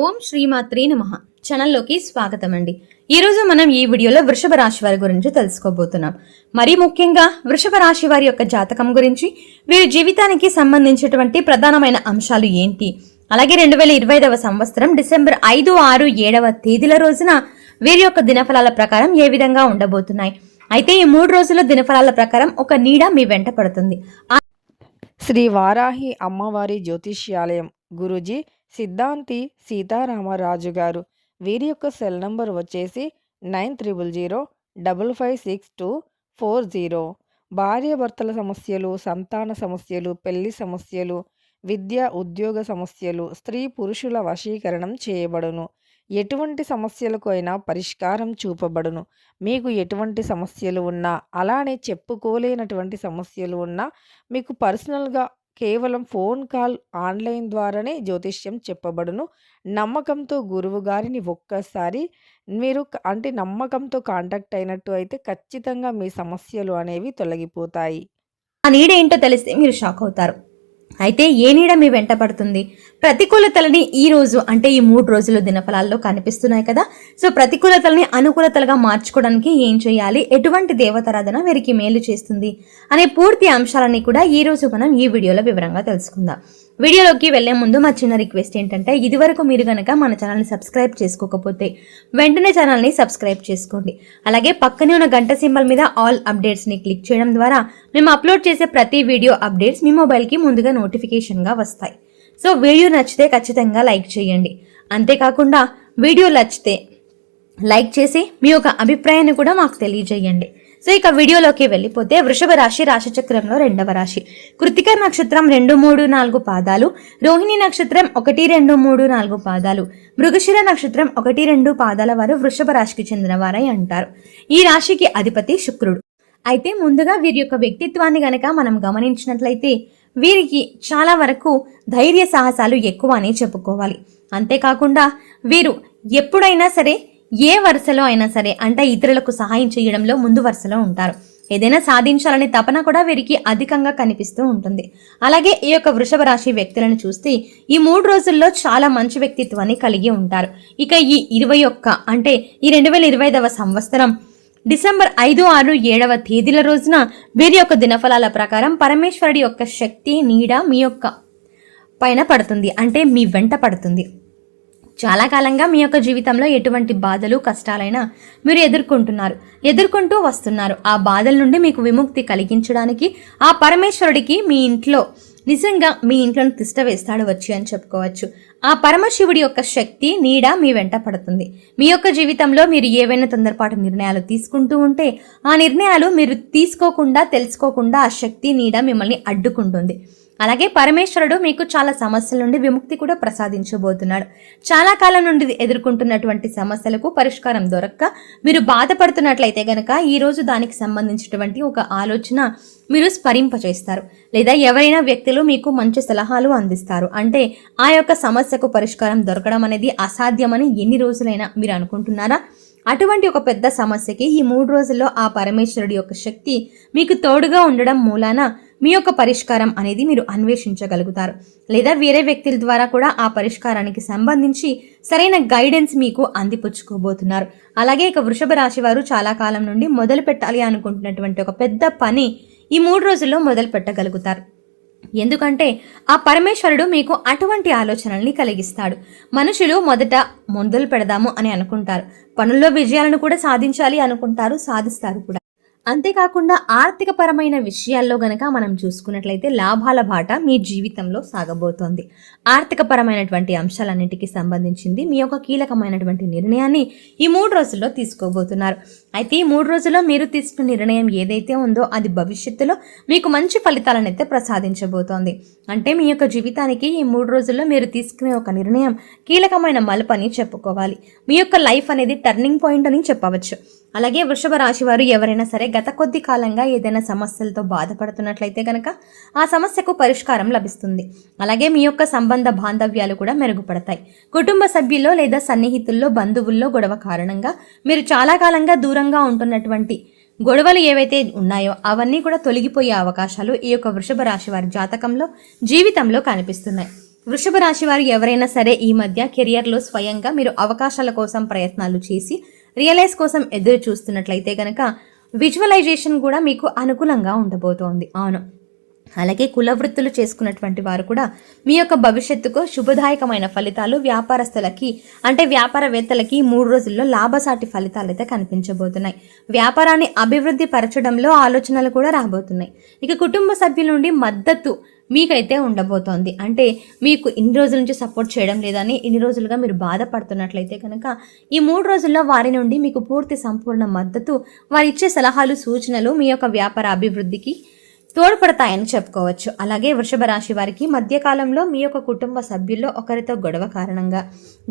ఓం శ్రీమాత్రే నమః ఛానల్లోకి స్వాగతం అండి. ఈరోజు మనం ఈ వీడియోలో వృషభ రాశి వారి గురించి తెలుసుకోబోతున్నాం. మరీ ముఖ్యంగా వృషభ రాశి వారి యొక్క జాతకం గురించి, వీరి జీవితానికి సంబంధించినటువంటి ప్రధానమైన అంశాలు ఏంటి, అలాగే 2025వ సంవత్సరం డిసెంబర్ 5, 6, 7వ తేదీల రోజున వీరి యొక్క దినఫలాల ప్రకారం ఏ విధంగా ఉండబోతున్నాయి. అయితే ఈ 3 రోజుల దినఫలాల ప్రకారం ఒక నీడ మీ వెంట పడుతుంది. శ్రీ వారాహి అమ్మవారి జ్యోతిష్యాలయం గురూజీ సిద్ధాంతి సీతారామరాజు గారు. వీరి యొక్క సెల్ నంబర్ వచ్చేసి 9005562440. భార్యాభర్తల సమస్యలు, సంతాన సమస్యలు, పెళ్లి సమస్యలు, విద్య ఉద్యోగ సమస్యలు, స్త్రీ పురుషుల వశీకరణం చేయబడును. ఎటువంటి సమస్యలకు అయినా పరిష్కారం చూపబడును. మీకు ఎటువంటి సమస్యలు ఉన్నా, అలానే చెప్పుకోలేనటువంటి సమస్యలు ఉన్నా మీకు పర్సనల్గా కేవలం ఫోన్ కాల్, ఆన్లైన్ ద్వారానే జ్యోతిష్యం చెప్పబడును. నమ్మకంతో గురువు గారిని ఒక్కసారి మీరు నమ్మకంతో కాంటాక్ట్ అయినట్టు అయితే ఖచ్చితంగా మీ సమస్యలు అనేవి తొలగిపోతాయి. ఆ నీడ ఏంటో తెలిస్తే మీరు షాక్ అవుతారు. అయితే ఏ నీడ మీ వెంట పడుతుంది? ప్రతికూలతలని ఈ రోజు అంటే ఈ 3 రోజుల దినఫలాల్లో కనిపిస్తున్నాయి కదా. సో ప్రతికూలతల్ని అనుకూలతలుగా మార్చుకోవడానికి ఏం చేయాలి, ఎటువంటి దేవతారాధన వీరికి మేలు చేస్తుంది అనే పూర్తి అంశాలని కూడా ఈ రోజు మనం ఈ వీడియోలో వివరంగా తెలుసుకుందాం. వీడియోలోకి వెళ్లే ముందు మా చిన్న రిక్వెస్ట్ ఏంటంటే, ఇదివరకు మీరు గనక మన ఛానల్ని సబ్స్క్రైబ్ చేసుకోకపోతే వెంటనే ఛానల్ని సబ్స్క్రైబ్ చేసుకోండి. అలాగే పక్కనే ఉన్న గంట సింబల్ మీద ఆల్ అప్డేట్స్ని క్లిక్ చేయడం ద్వారా మేము అప్లోడ్ చేసే ప్రతి వీడియో అప్డేట్స్ మీ మొబైల్కి ముందుగా నోటిఫికేషన్గా వస్తాయి. సో వీడియో నచ్చితే ఖచ్చితంగా లైక్ చేయండి. అంతేకాకుండా వీడియో నచ్చితే లైక్ చేసి మీ యొక్క అభిప్రాయాన్ని కూడా మాకు తెలియజేయండి. సో ఇక వీడియోలోకి వెళ్ళిపోతే, వృషభ రాశి రాశిచక్రంలో 2వ రాశి. కృత్తిక నక్షత్రం 2, 3, 4 పాదాలు, రోహిణి నక్షత్రం 1, 2, 3, 4 పాదాలు, మృగశిర నక్షత్రం 1, 2 పాదాల వారు వృషభ రాశికి చెందిన వారై అంటారు. ఈ రాశికి అధిపతి శుక్రుడు. అయితే ముందుగా వీరి యొక్క వ్యక్తిత్వాన్ని గనక మనం గమనించినట్లయితే, వీరికి చాలా వరకు ధైర్య సాహసాలు ఎక్కువ అని చెప్పుకోవాలి. అంతేకాకుండా వీరు ఎప్పుడైనా సరే ఏ వరుసలో అయినా సరే అంటే ఇతరులకు సహాయం చేయడంలో ముందు వరుసలో ఉంటారు. ఏదైనా సాధించాలనే తపన కూడా వీరికి అధికంగా కనిపిస్తూ ఉంటుంది. అలాగే ఈ యొక్క వృషభ రాశి వ్యక్తులను చూస్తే ఈ 3 రోజుల్లో చాలా మంచి వ్యక్తిత్వాన్ని కలిగి ఉంటారు. ఇక ఈ 21 అంటే ఈ 2025వ సంవత్సరం డిసెంబర్ 5, 6, 7వ తేదీల రోజున వీరి యొక్క దినఫలాల ప్రకారం పరమేశ్వరుడి యొక్క శక్తి నీడ మీ యొక్క పైన పడుతుంది, అంటే మీ వెంట పడుతుంది. చాలా కాలంగా మీ యొక్క జీవితంలో ఎటువంటి బాధలు, కష్టాలైనా మీరు ఎదుర్కొంటూ వస్తున్నారు. ఆ బాధల నుండి మీకు విముక్తి కలిగించడానికి ఆ పరమేశ్వరుడికి నిజంగా మీ ఇంట్లో తిష్ట వేస్తాడు వచ్చి అని చెప్పుకోవచ్చు. ఆ పరమశివుడి యొక్క శక్తి నీడ మీ వెంట పడుతుంది. మీ యొక్క జీవితంలో మీరు ఏవైనా తొందరపాటు నిర్ణయాలు తీసుకుంటూ ఉంటే ఆ నిర్ణయాలు మీరు తెలుసుకోకుండా ఆ శక్తి నీడ మిమ్మల్ని అడ్డుకుంటుంది. అలాగే పరమేశ్వరుడు మీకు చాలా సమస్యల నుండి విముక్తి కూడా ప్రసాదించబోతున్నాడు. చాలా కాలం నుండి ఎదుర్కొంటున్నటువంటి సమస్యలకు పరిష్కారం దొరక్క మీరు బాధపడుతున్నట్లయితే గనక ఈ రోజు దానికి సంబంధించినటువంటి ఒక ఆలోచన మీరు స్మరింపచేస్తారు. లేదా ఎవరైనా వ్యక్తులు మీకు మంచి సలహాలు అందిస్తారు. అంటే ఆ యొక్క సమస్యకు పరిష్కారం దొరకడం అనేది అసాధ్యమని ఎన్ని రోజులైనా మీరు అనుకుంటున్నారా? అటువంటి ఒక పెద్ద సమస్యకి ఈ 3 రోజుల్లో ఆ పరమేశ్వరుడి యొక్క శక్తి మీకు తోడుగా ఉండడం మూలాన మీ యొక్క పరిష్కారం అనేది మీరు అన్వేషించగలుగుతారు. లేదా వేరే వ్యక్తుల ద్వారా కూడా ఆ పరిష్కారానికి సంబంధించి సరైన గైడెన్స్ మీకు అందిపుచ్చుకోబోతున్నారు. అలాగే ఇక వృషభ రాశి వారు చాలా కాలం నుండి మొదలు పెట్టాలి అనుకుంటున్నటువంటి ఒక పెద్ద పని ఈ 3 రోజుల్లో మొదలు పెట్టగలుగుతారు. ఎందుకంటే ఆ పరమేశ్వరుడు మీకు అటువంటి ఆలోచనల్ని కలిగిస్తాడు. మనుషులు మొదట మొదలు పెడదాము అని అనుకుంటారు, పనుల్లో విజయాలను కూడా సాధించాలి అనుకుంటారు, సాధిస్తారు కూడా. అంతేకాకుండా ఆర్థిక పరమైన విషయాల్లో గనక మనం చూసుకున్నట్లయితే లాభాల బాట మీ జీవితంలో సాగబోతోంది. ఆర్థిక పరమైనటువంటి అంశాలన్నింటికి సంబంధించింది మీ యొక్క కీలకమైనటువంటి నిర్ణయాన్ని ఈ 3 రోజుల్లో తీసుకోబోతున్నారు. అయితే ఈ 3 రోజుల్లో మీరు తీసుకున్న నిర్ణయం ఏదైతే ఉందో అది భవిష్యత్తులో మీకు మంచి ఫలితాలను అయితే ప్రసాదించబోతోంది. అంటే మీ యొక్క జీవితానికి ఈ 3 రోజుల్లో మీరు తీసుకునే ఒక నిర్ణయం కీలకమైన మలుపు అని చెప్పుకోవాలి. మీ యొక్క లైఫ్ అనేది టర్నింగ్ పాయింట్ అని చెప్పవచ్చు. అలాగే వృషభ రాశి వారు ఎవరైనా సరే గత కొద్ది కాలంగా ఏదైనా సమస్యలతో బాధపడుతున్నట్లయితే కనుక ఆ సమస్యకు పరిష్కారం లభిస్తుంది. అలాగే మీ యొక్క సంబంధ బాంధవ్యాలు కూడా మెరుగుపడతాయి. కుటుంబ సభ్యుల్లో లేదా సన్నిహితుల్లో, బంధువుల్లో గొడవ కారణంగా మీరు చాలా కాలంగా దూరంగా ఉంటున్నటువంటి గొడవలు ఏవైతే ఉన్నాయో అవన్నీ కూడా తొలగిపోయే అవకాశాలు ఈ యొక్క వృషభ రాశి వారి జాతకంలో, జీవితంలో కనిపిస్తున్నాయి. వృషభ రాశి వారు ఎవరైనా సరే ఈ మధ్య కెరియర్లో స్వయంగా మీరు అవకాశాల కోసం ప్రయత్నాలు చేసి రియలైజ్ కోసం ఎదురు చూస్తున్నట్లయితే కనుక విజువలైజేషన్ కూడా మీకు అనుకూలంగా ఉండబోతోంది. అవును, అలాగే కుల వృత్తులు చేసుకున్నటువంటి వారు కూడా మీ యొక్క భవిష్యత్తుకు శుభదాయకమైన ఫలితాలు వ్యాపారస్తులకి అంటే వ్యాపారవేత్తలకి 3 రోజుల్లో లాభసాటి ఫలితాలు అయితే కనిపించబోతున్నాయి. వ్యాపారాన్ని అభివృద్ధి పరచడంలో ఆలోచనలు కూడా రాబోతున్నాయి. ఇక కుటుంబ సభ్యుల నుండి మద్దతు మీకైతే ఉండబోతోంది. అంటే మీకు ఇన్ని రోజుల నుంచి సపోర్ట్ చేయడం లేదని ఇన్ని రోజులుగా మీరు బాధపడుతున్నట్లయితే కనుక ఈ 3 రోజుల్లో వారి నుండి మీకు పూర్తి సంపూర్ణ మద్దతు, వారు ఇచ్చే సలహాలు సూచనలు మీ యొక్క వ్యాపార అభివృద్ధికి తోడ్పడతాయని చెప్పుకోవచ్చు. అలాగే వృషభ రాశి వారికి మధ్యకాలంలో మీ యొక్క కుటుంబ సభ్యుల్లో ఒకరితో గొడవ కారణంగా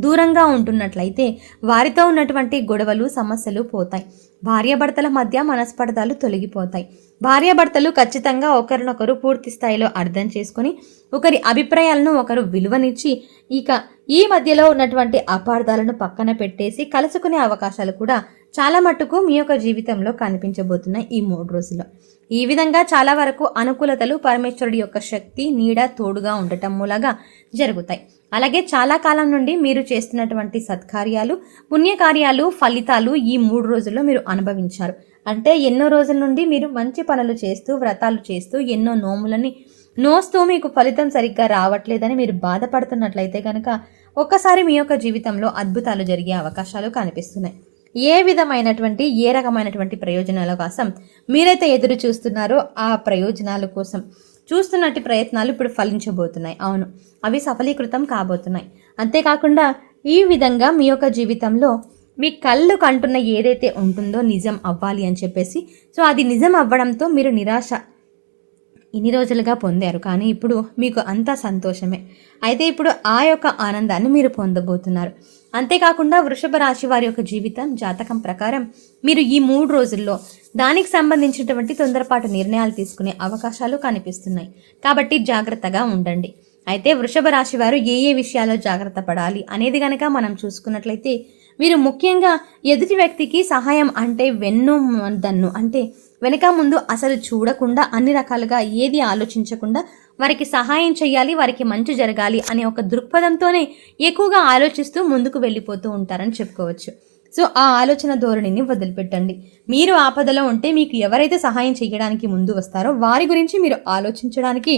దూరంగా ఉంటున్నట్లయితే వారితో ఉన్నటువంటి గొడవలు సమస్యలు పోతాయి. భార్యాభర్తల మధ్య మనస్పర్ధలు తొలగిపోతాయి. భార్యాభర్తలు ఖచ్చితంగా ఒకరినొకరు పూర్తి స్థాయిలో అర్థం చేసుకొని ఒకరి అభిప్రాయాలను ఒకరు విలువనిచ్చి ఇక ఈ మధ్యలో ఉన్నటువంటి అపార్థాలను పక్కన పెట్టేసి కలుసుకునే అవకాశాలు కూడా చాలా మట్టుకు మీ యొక్క జీవితంలో కనిపించబోతున్నాయి ఈ 3 రోజుల్లో. ఈ విధంగా చాలా వరకు అనుకూలతలు పరమేశ్వరుడి యొక్క శక్తి నీడ తోడుగా ఉండటం మూలంగా జరుగుతాయి. అలాగే చాలా కాలం నుండి మీరు చేస్తున్నటువంటి సత్కార్యాలు పుణ్యకార్యాలు ఫలితాలు ఈ 3 రోజుల్లో మీరు అనుభవించారు. అంటే ఎన్నో రోజుల నుండి మీరు మంచి పనులు చేస్తూ వ్రతాలు చేస్తూ ఎన్నో నోములని నోస్తూ మీకు ఫలితం సరిగ్గా రావట్లేదని మీరు బాధపడుతున్నట్లయితే కనుక ఒక్కసారి మీ యొక్క జీవితంలో అద్భుతాలు జరిగే అవకాశాలు కనిపిస్తున్నాయి. ఏ విధమైనటువంటి ఏ రకమైనటువంటి ప్రయోజనాల కోసం మీరైతే ఎదురు చూస్తున్నారో ఆ ప్రయోజనాల కోసం చూస్తున్నట్టు ప్రయత్నాలు ఇప్పుడు ఫలించబోతున్నాయి. అవును, అవి సఫలీకృతం కాబోతున్నాయి. అంతేకాకుండా ఈ విధంగా మీ యొక్క జీవితంలో మీ కళ్ళు కంటున్న ఏదైతే ఉంటుందో నిజం అవ్వాలి అని చెప్పేసి అది నిజం అవ్వడంతో మీరు నిరాశ ఇన్ని రోజులుగా పొందారు. కానీ ఇప్పుడు మీకు అంతా సంతోషమే. అయితే ఇప్పుడు ఆ యొక్క ఆనందాన్ని మీరు పొందబోతున్నారు. అంతేకాకుండా వృషభ రాశి వారి యొక్క జీవితం జాతకం ప్రకారం మీరు ఈ 3 రోజుల్లో దానికి సంబంధించినటువంటి తొందరపాటు నిర్ణయాలు తీసుకునే అవకాశాలు కనిపిస్తున్నాయి. కాబట్టి జాగ్రత్తగా ఉండండి. అయితే వృషభ రాశి వారు ఏ ఏ విషయాల్లో జాగ్రత్త పడాలి అనేది కనుక మనం చూసుకున్నట్లయితే మీరు ముఖ్యంగా ఎదుటి వ్యక్తికి సహాయం అంటే వెన్నుదన్ను అంటే వెనక ముందు అసలు చూడకుండా అన్ని రకాలుగా ఏది ఆలోచించకుండా వారికి సహాయం చేయాలి, వారికి మంచి జరగాలి అనే ఒక దృక్పథంతోనే ఎక్కువగా ఆలోచిస్తూ ముందుకు వెళ్ళిపోతూ ఉంటారని చెప్పుకోవచ్చు. ఆ ఆలోచన ధోరణిని వదిలిపెట్టండి. మీరు ఆపదలో ఉంటే మీకు ఎవరైతే సహాయం చేయడానికి ముందు వస్తారో వారి గురించి మీరు ఆలోచించడానికి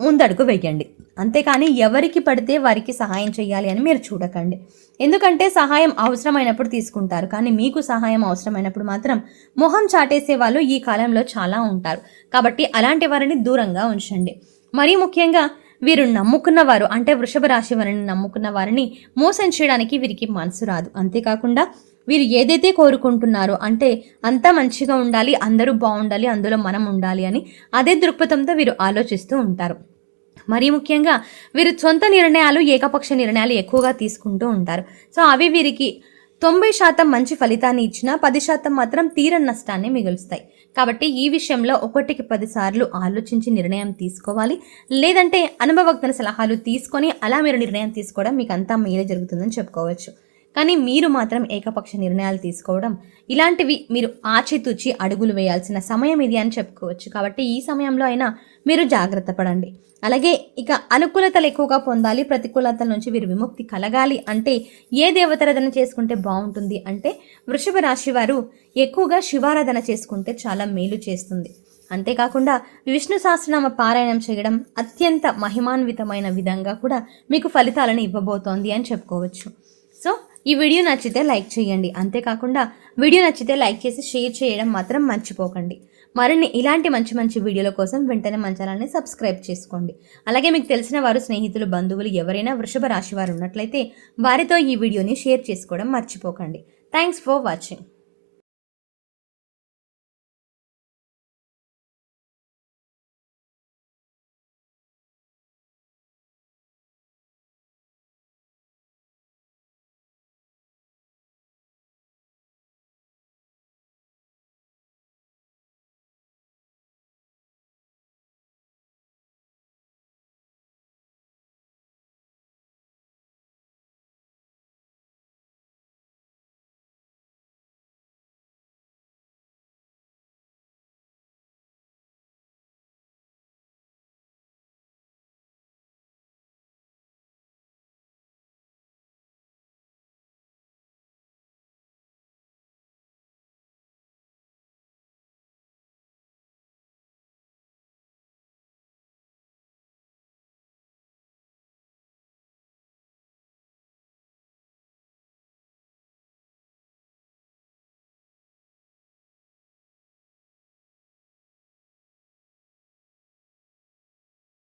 ముందడుగు వెయ్యండి. అంతేకాని ఎవరికి పడితే వారికి సహాయం చేయాలి అని మీరు చూడకండి. ఎందుకంటే సహాయం అవసరమైనప్పుడు తీసుకుంటారు, కానీ మీకు సహాయం అవసరమైనప్పుడు మాత్రం మొహం చాటేసే వాళ్ళు ఈ కాలంలో చాలా ఉంటారు. కాబట్టి అలాంటి వారిని దూరంగా ఉంచండి. మరీ ముఖ్యంగా వీరు నమ్ముకున్నవారు అంటే వృషభ రాశి వారిని నమ్ముకున్న వారిని మోసం చేయడానికి వీరికి మనసు రాదు. అంతేకాకుండా వీరు ఏదైతే కోరుకుంటున్నారో అంటే అంతా మంచిగా ఉండాలి, అందరూ బాగుండాలి, అందులో మనం ఉండాలి అని అదే దృక్పథంతో వీరు ఆలోచిస్తూ ఉంటారు. మరీ ముఖ్యంగా వీరు సొంత నిర్ణయాలు ఏకపక్ష నిర్ణయాలు ఎక్కువగా తీసుకుంటూ ఉంటారు. అవి వీరికి 90% మంచి ఫలితాన్ని ఇచ్చినా 10% మాత్రం తీరని నష్టాన్ని మిగులుస్తాయి. కాబట్టి ఈ విషయంలో 1కి 10 సార్లు ఆలోచించి నిర్ణయం తీసుకోవాలి. లేదంటే అనుభవజ్ఞ సలహాలు తీసుకొని అలా మీరు నిర్ణయం తీసుకోవడం మీకు అంతా మేలు జరుగుతుందని చెప్పుకోవచ్చు. కానీ మీరు మాత్రం ఏకపక్ష నిర్ణయాలు తీసుకోవడం ఇలాంటివి మీరు ఆచితూచి అడుగులు వేయాల్సిన సమయం ఇది అని చెప్పుకోవచ్చు. కాబట్టి ఈ సమయంలో అయినా మీరు జాగ్రత్త పడండి. అలాగే ఇక అనుకూలతలు ఎక్కువగా పొందాలి, ప్రతికూలతల నుంచి వీరు విముక్తి కలగాలి అంటే ఏ దేవతారాధన చేసుకుంటే బాగుంటుంది అంటే వృషభ రాశి వారు ఎక్కువగా శివారాధన చేసుకుంటే చాలా మేలు చేస్తుంది. అంతేకాకుండా విష్ణు సహస్రనామ పారాయణం చేయడం అత్యంత మహిమాన్వితమైన విధంగా కూడా మీకు ఫలితాలను ఇవ్వబోతోంది అని చెప్పుకోవచ్చు. ఈ వీడియో నచ్చితే లైక్ చేయండి. అంతేకాకుండా వీడియో నచ్చితే లైక్ చేసి షేర్ చేయడం మాత్రం మర్చిపోకండి. మరిన్ని ఇలాంటి మంచి మంచి వీడియోల కోసం వెంటనే మన ఛానల్ని సబ్స్క్రైబ్ చేసుకోండి. అలాగే మీకు తెలిసిన వారు స్నేహితులు బంధువులు ఎవరైనా వృషభ రాశి వారు ఉన్నట్లయితే వారితో ఈ వీడియోని షేర్ చేసుకోవడం మర్చిపోకండి. Thanks for watching.